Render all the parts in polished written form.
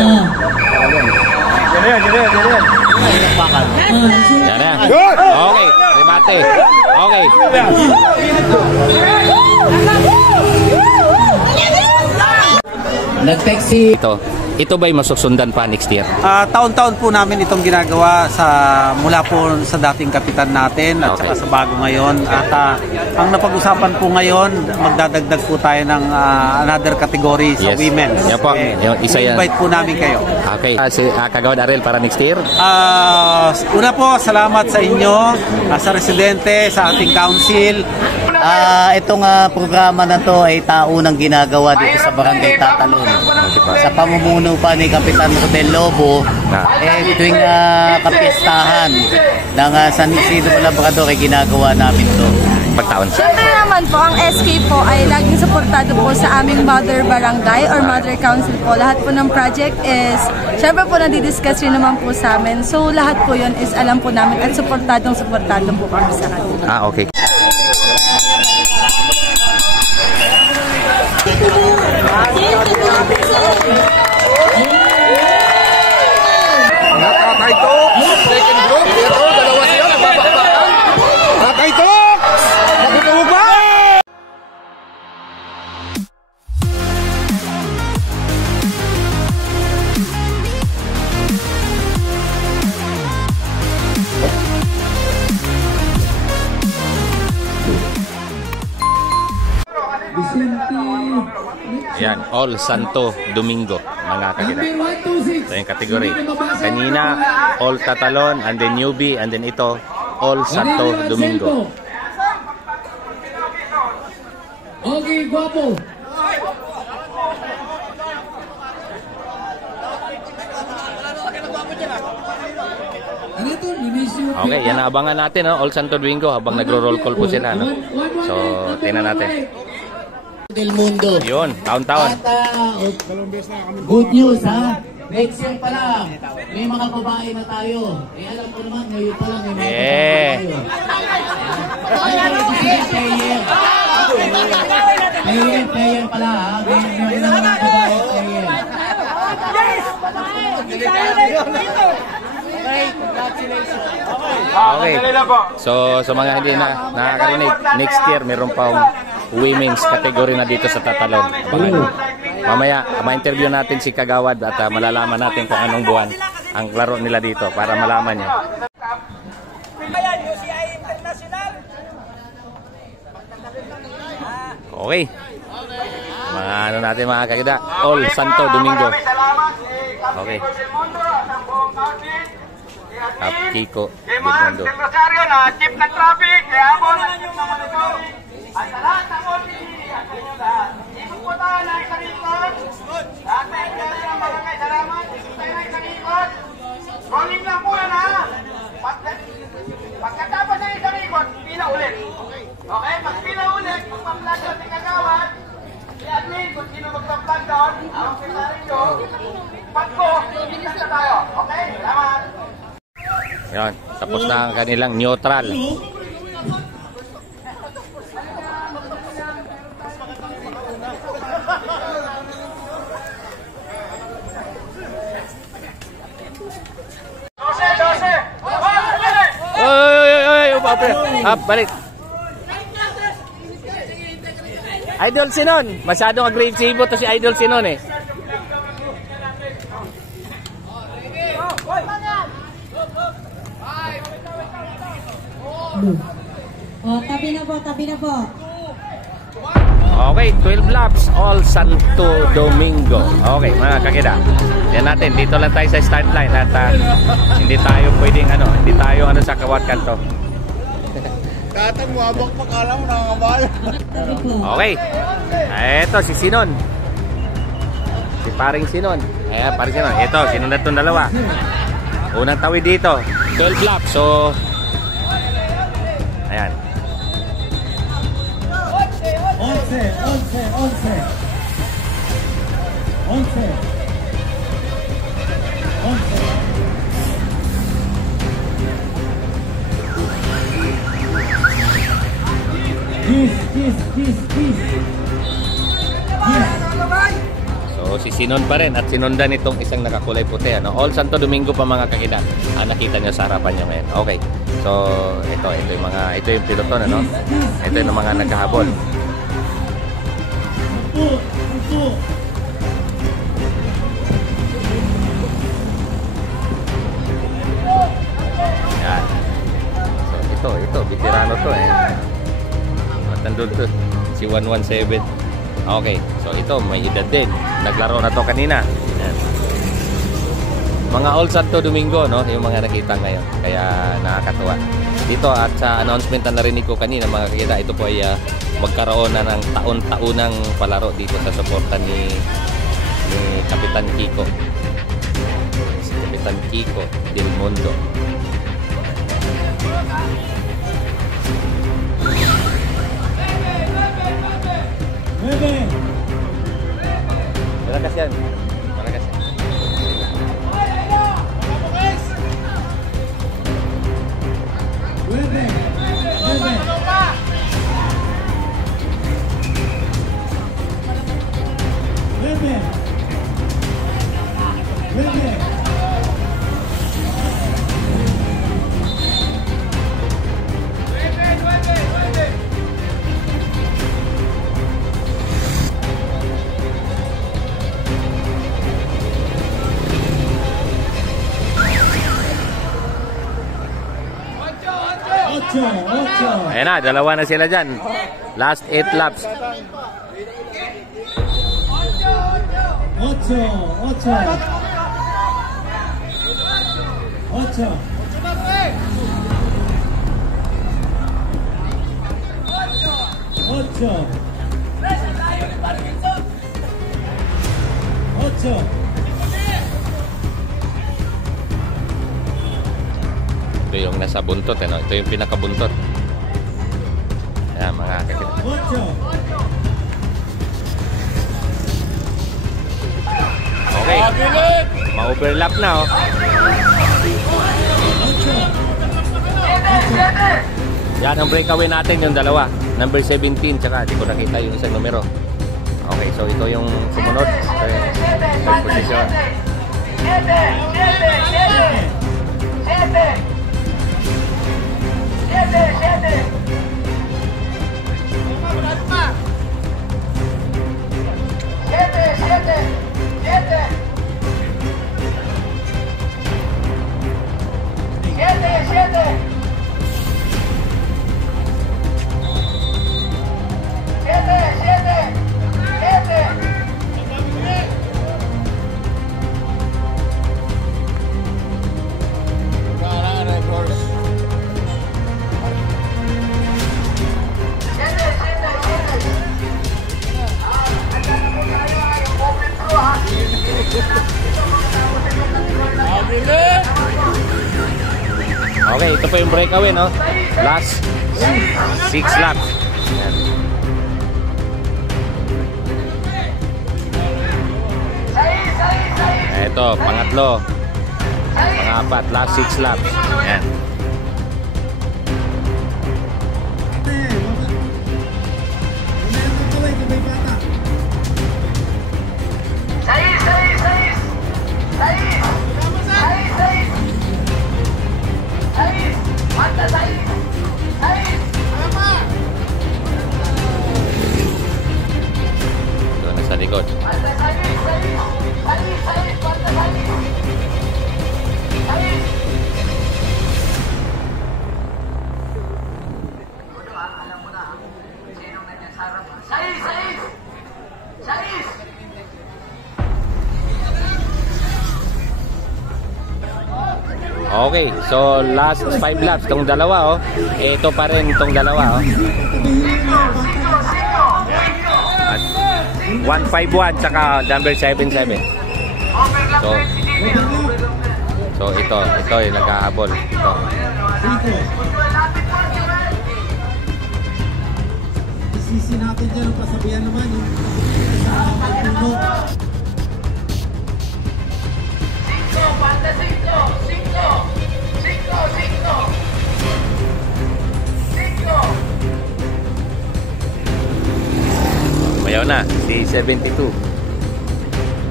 Yan na. Okay, remate. Okay. Nag-text si... Ito ba'y masusundan pa next year? Taon-taon po namin itong ginagawa mula po sa dating kapitan natin at saka sa bago ngayon. At ang napag-usapan po ngayon, magdadagdag po tayo ng another category sa women. Yan po. Invite po namin kayo. Okay. Si Kagawad Arel para next year? Una po, salamat sa inyo, sa residente, sa ating council. Itong programa na to ay taunang ginagawa dito sa Barangay Tatalon. Sa pamumuno pa ni Kapitan Rodel Lobo, tuwing kapistahan ng San Isidro Labrador ay ginagawa namin to. Pagtaon. Siyempre naman po, ang SK po ay laging suportado po sa aming mother barangay or mother council po. Lahat po ng project is, siyempre po nadidiscuss rin naman po sa amin. So lahat po yun is alam po namin at suportado po kami sa kanila. Okay. Nakakaitok! Second group, ito, dalawa siya, nagbabakbakan. Nakakaitok! Nakutulog ba? Yan, All Santo Domingo, mga kakita. Ito yung kategory. Kanina, All Tatalon, and then newbie, and then ito, All Santo Domingo. Okay, guwapo. Okay, yan na abangan natin, no? All Santo Domingo, habang nagro-roll call po sila, no? So, tingnan natin. Del Mundo. Yun, taon-taon. Good news, ha? Next year pa lang, may mga babae na tayo. Alam ko naman, ngayon pa lang may mga babae na tayo. Player pala, ha? May mga babae, player. Okay. So, sa mga hindi na nakakarinig, next year meron pang women's category na dito sa Tatalon. Mamaya, ma-interview natin si Kagawad at malalaman natin kung anong buwan ang laro nila dito para malaman nyo. Okay. Mga ano natin mga kakida, All Santo Domingo. Okay. Kap Kiko Del Mundo. Sekretaryo na chief ng traffic, kaya po yung mga monitoring. At sa lahat ng OTD, at sa inyo lahat. Ikot po tayo na isang ikot. Lahat na ikot ng barangay, salamat. Ikot tayo na isang ikot. Rolling lang po yan, ha. Pagkatapos ng isang ikot, pila ulit. Okay, pag pila ulit, magpa-flag doon si Kagawad. Si admin, kung sino magpa-flag doon, ang sekretaryo. Pag po, bilis na tayo. Okay, salamat. Yan, tapos na ang kanilang neutral. Balik. Idol Sinon. Masyadong aggressive to si Idol Sinon eh. Tabi na po, tabi na po. Okay, 12 laps, All Santo Domingo. Okay, mga kakida. Yan natin, dito lang tayo sa start line at hindi tayo pwedeng hindi tayo sa kawat kanto. Katang wabak pa kala mo nangangamal. Okay. Eto si Sinon. Si paring Sinon. Paring Sinon. Eto, sinunod itong dalawa. Unang tawid dito. 12 laps. So, ayan. 11. Kiss. So, So si Sinon pa rin at sinundan itong isang nakakulay puti. Ano? All Santo Domingo pa mga kakida. Nakita nyo sa harapan nyo ngayon. Okay. So ito yung piloton, ano? Ito yung mga naghahabol. Yan. So ito, veterano to eh. Matandod to. Si 117. Okay, so ito may edad din. Naglaro na to kanina. Yan. Mga All Santo Domingo, no? Yung mga nakita ngayon. Kaya nakakatuwa. Dito at sa announcement na narinig ko kanina, mga kakita, ito po ay magkaroon na ng taon-taunang palaro dito sa suporta ni Kapitan Kiko. Si Kapitan Kiko Del Mundo. Malakas yan. Malakas yan. Ayan na, dalawa na sila dyan. Last 8 laps. 8. Ito yung nasa buntot, eh, no? Ito yung pinakabuntot. Ayan, mga kakita. Okay. Ma-overlap na, oh. Yan ang breakaway natin, yung dalawa. Number 17, tsaka di ko nakita yung isang numero. Okay, so ito yung sumunod. Third position. 7. Okay, ito po yung breakaway, no? Last 6 laps. Ayan. Ito, pangatlo. Pangapat, last 6 laps. Ayan. Ito na sa likod. Okay, so last 5 laps tong dalawa, oh. Ito pa rin tong dalawa, oh. At 151 tsaka number 77. So ito yung naghahabol. Ito. Isisi natin dyan ang pasabihan naman yung sa Malpuno. 5. Mayaw na, si 72.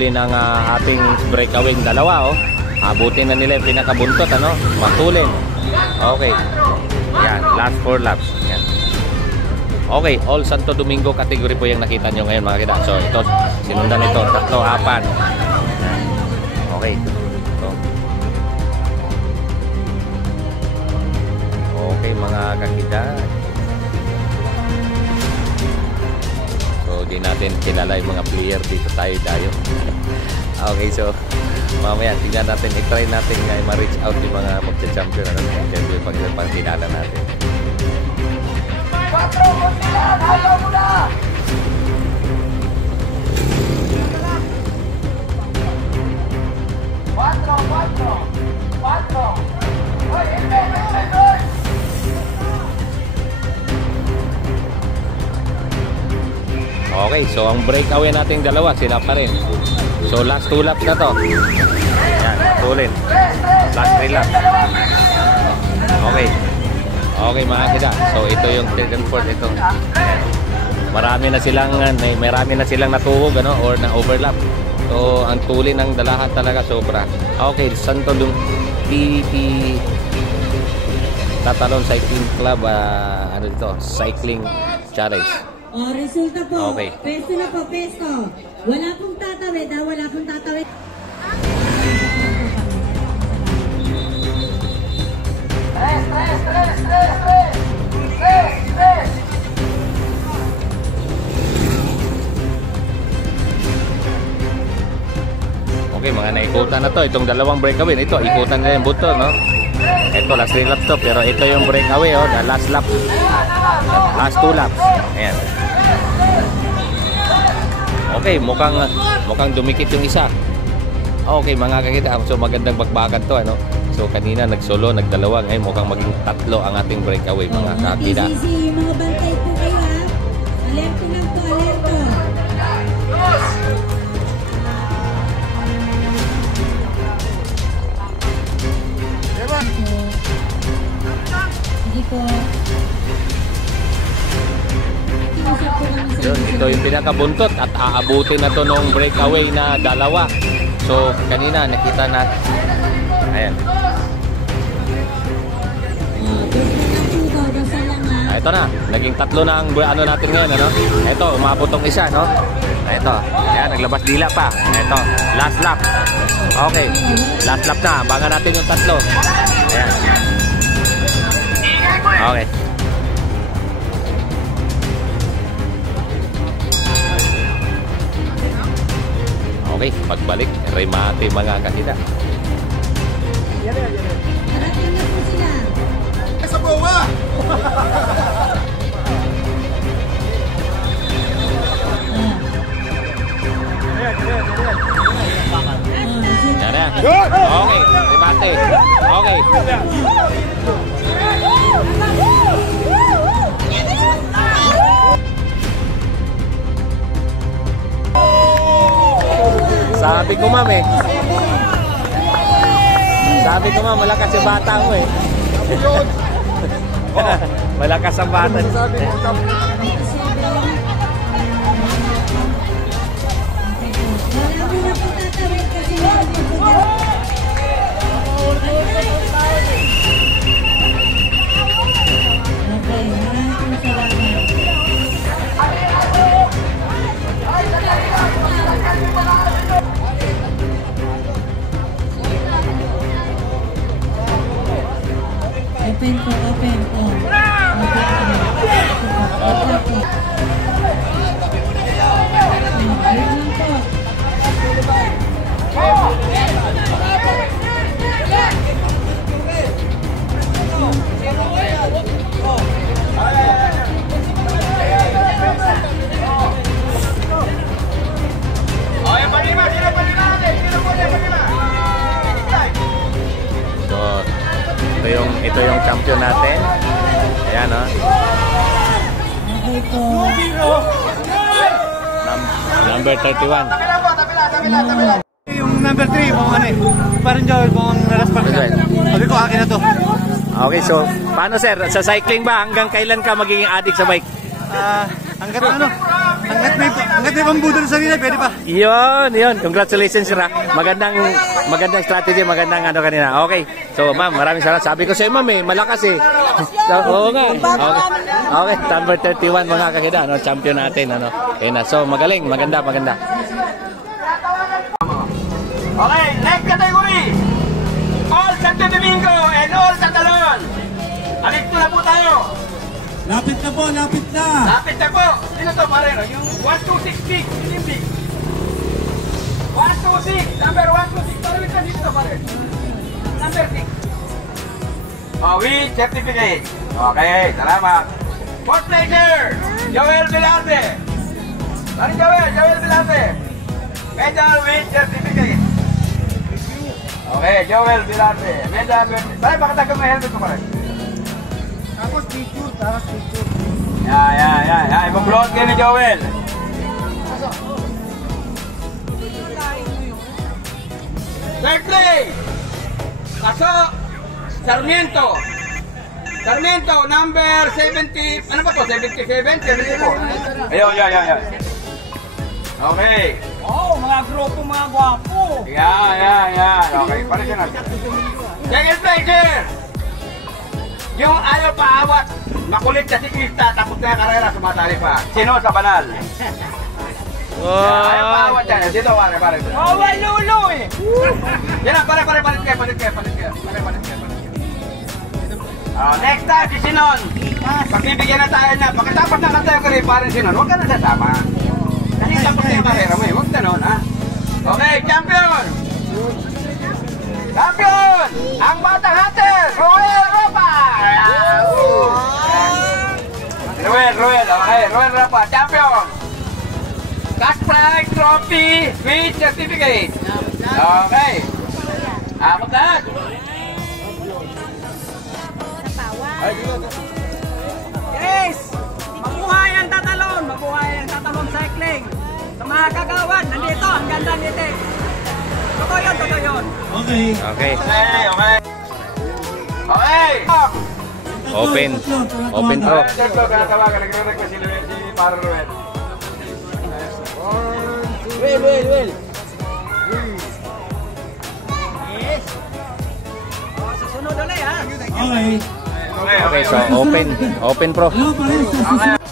huli ng ating breakaway dalawa, oh. Abutin na nila yung pinakabuntot, ano? Matulin. Okay. Yan, last 4 laps. Yan. Okay, All Santo Domingo category po yung nakita nyo ngayon, mga kita. So, ito, sinundan ito, 3, 4. Okay. So, okay, mga kakita. So, di natin kilala yung mga player dito tayo dayo. Okay, so mamaya tingnan natin, i-try natin nga ma-reach out yung mga magcha-champion ano, siyempre pag kilala natin. Okay, so ang breakaway nating dalawa, sila pa rin. So last 2 laps na to. Yan, tulin. Last 3 laps. Okay. Okay mga kita. So ito yung 3rd and 4th ito. Yan. Marami na silang natuhog ano or na overlap. So ang tulin ng dalahan talaga sobra. Okay, Santo PPP Tatalon Cycling Club ano dito? Cycling Challenge. O, resulta po. Okay. Pesto na po, pesto. Wala pong tatawid, wala pong tatawid. Okay, mga naikutan na to. Itong dalawang breakaway. Ito, ikutan na yung buto, no? Ito, last 3 laps to. Pero ito yung breakaway, oh. The last lap. Last 2 laps. Ayan. Okay, mukhang dumikit yung isa. Okay, mga kakita. So, magandang bakbakan to, ano? So, kanina nagsolo, nagdalawa. Ngayon, mukhang maging 3 ang ating breakaway, mga kakita. PCC, mga bantay po kayo, ha? Alerto lang po, alerto. Hindi po. Yun, ito yung pinakabuntot at aabutin na to nung breakaway na dalawa. So, kanina nakita natin. Ayan. Ito na, naging 3 na ang ano natin ngayon, ano? Ito, umabot tong isa, no? Ito, ayan, naglabas dila pa. Ito, last lap. Okay, last lap na. Abangan natin yung 3. Ayan. Okay. Okay, pagbalik, remate mga kakita. Parating na po sila. Sa bawa! Yan na. Okay, remate. Okay. Sabi ko ma'am eh. Sabi ko ma'am, malakas yung bata mo eh. Malakas ang bata. Wala mo na po tatawid kasi meron po po. Okay, maraming salamat. Open po, open po. So, ito yung champion natin. Ayan, no? Okay po. Number 31. Yung number 3, kung ano eh. Parang Joel, kung naraspan ka. Sabi ko, akin na to. Okay, so, paano sir? Sa cycling ba? Hanggang kailan ka magiging addict sa bike? Hanggat may pambudol sa nila, pwede pa. Yun. Congratulations, sir. Magandang strategy, magandang ano kanina. Okay. So, ma'am, maraming salamat. Sabi ko sa iyo, ma'am, malakas eh. So, oo nga. Okay, number 31 mga kakida, ano, champion natin, ano. Okay na. So, magaling, maganda. Okay, next category. All Santo Domingo and all Tatalon. Alikto na po tayo. Lapit na po, lapit na. Lapit na po. Sino to, pare? Yung 126 big. Yung big. 126. Number 126. Pare, ka dito, pare. Number 6. Oh, with certificate. Okay, salamat. Fourth placer, Joel Velarde. Pare, Joel Velarde. Medal with certificate. Okay, Joel Velarde. Medal with... Pare, baka tagang may helmet ko, pare. Tapos picture. Ya. Ipa-upload kayo ni Joel. Third place. Kaso, Sarmiento, number 70, ano ba to? 77? 74? Ayun. Okay. Oh, mga grupo, mga gwapo. Yan. Okay, pare siya na. Second place, sir. Yung ayaw paawat, makulit na siklista, tapos na yung karera, sumatali pa. Sino sa banal? Ayaw paawat yan. Dito, pare. Oh, walulo eh. Yan na, pare kayo. Next time, si Sinon. Pagbibigyan na tayo na. Pagkatapos na katayo ka rin, pare Sinon, huwag ka na sasama. Kasi tapos na yung karera mo eh. Huwag ganon, ha? Okay, champion! Ang batang hunter, Roel Ropa! Roel, okay. Roel Ropa, champion! Cash prize trophy with certificate. Okay. Ako lahat. Yes! Mabuhay ang tatalon cycling. Sa mga kagawad, nandito, ang ganda nito. Totoo yun. Okay. Okay. Open pro. Nagre-request si Para Roel. Well. Yes. Sa sunod ulit, ha? Okay. Okay, so open pro. Ano pa rin?